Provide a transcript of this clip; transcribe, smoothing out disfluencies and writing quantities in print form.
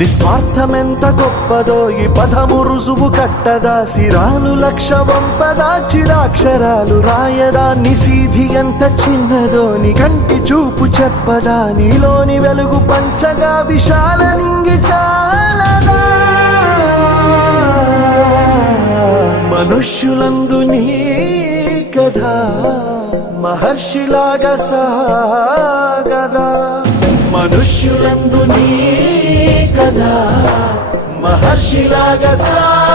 నిస్వార్థమెంత గొప్పదో ఈ పదము రుజువు కట్టదా, సిరాలు లక్ష వంపదా చిరాక్షరాలు రాయదా, నిసీధి ఎంత చిన్నదో నీ కంటి చూపు చెప్పదా, నీలోని వెలుగు పంచగా విశాల నింగి చాలదా. మనుష్యులందు నీ కథ మహర్షిలాగా సాగదా, మనుష్యులందు నీ కథ మహర్షిలాగా సాగదా.